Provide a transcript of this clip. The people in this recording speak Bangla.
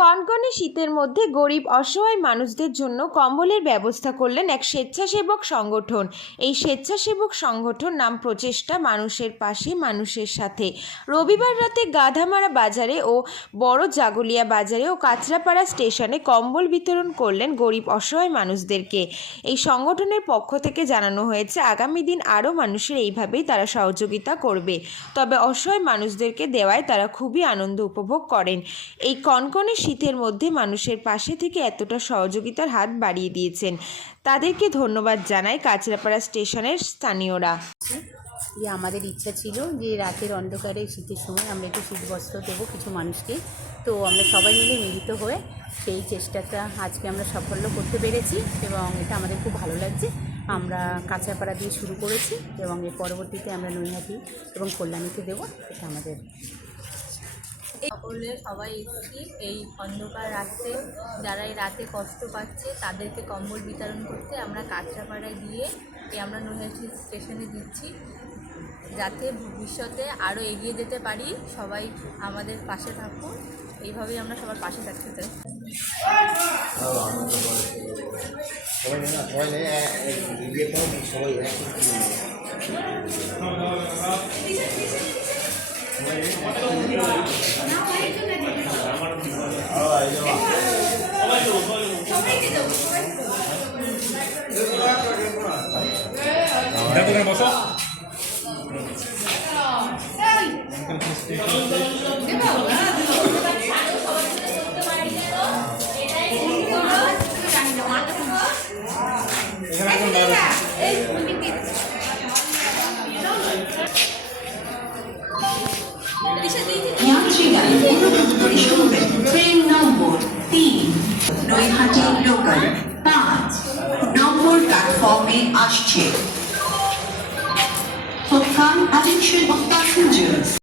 কনকনে শীতের মধ্যে গরিব, অসহায় মানুষদের জন্য কম্বলের ব্যবস্থা করলেন এক স্বেচ্ছাসেবক সংগঠন। এই স্বেচ্ছাসেবক সংগঠন নাম প্রচেষ্টা মানুষের পাশে, মানুষের সাথে। রবিবার রাতে গাধামারা বাজারে ও বড় জাগুলিয়া বাজারে ও কাঁচরাপাড়া স্টেশনে কম্বল বিতরণ করলেন গরিব, অসহায় মানুষদেরকে। এই সংগঠনের পক্ষ থেকে জানানো হয়েছে, আগামী দিন আরও মানুষের এইভাবেই তারা সহযোগিতা করবে। তবে অসহায় মানুষদেরকে দেওয়ায় তারা খুবই আনন্দ উপভোগ করেন। এই কনকনে শীতের মধ্যে মানুষের পাশে থেকে এতটা সহযোগিতার হাত বাড়িয়ে দিয়েছেন। তাদেরকে ধন্যবাদ জানায় কাঁচরাপাড়া স্টেশনের স্থানীয়রা। যে আমাদের ইচ্ছা ছিল যে রাতের অন্ধকারে শীতের সময় আমরা একটু শীত বস্ত্র দেবো কিছু মানুষকে। তো আমরা সবাই মিলে মিলিত হয়ে সেই চেষ্টাটা আজকে আমরা সাফল্য করতে পেরেছি এবং এটা আমাদের খুব ভালো লাগছে। আমরা কাঁচাপাড়া দিয়ে শুরু করেছি এবং এর পরবর্তীতে আমরা নৈহাটি এবং কল্যাণীতে দেবো। এটা আমাদের সকলে সবাই এসেছি এই অন্ধকার রাতে যারা এই রাতে কষ্ট পাচ্ছে, তাদেরকে কম্বল বিতরণ করতে আমরা কাঁচরাপাড়ায় দিয়ে এই আমরা নৈহাটি স্টেশনে দিচ্ছি। যাতে ভবিষ্যতে আরও এগিয়ে যেতে পারি সবাই আমাদের পাশে থাকুন। এইভাবেই আমরা সবার পাশে থাকতে চাই। ট্রেন নম্বর তিন নৈহাটি লোকাল পাঁচ নম্বর প্ল্যাটফর্মে আসছে। Atin şöyle bak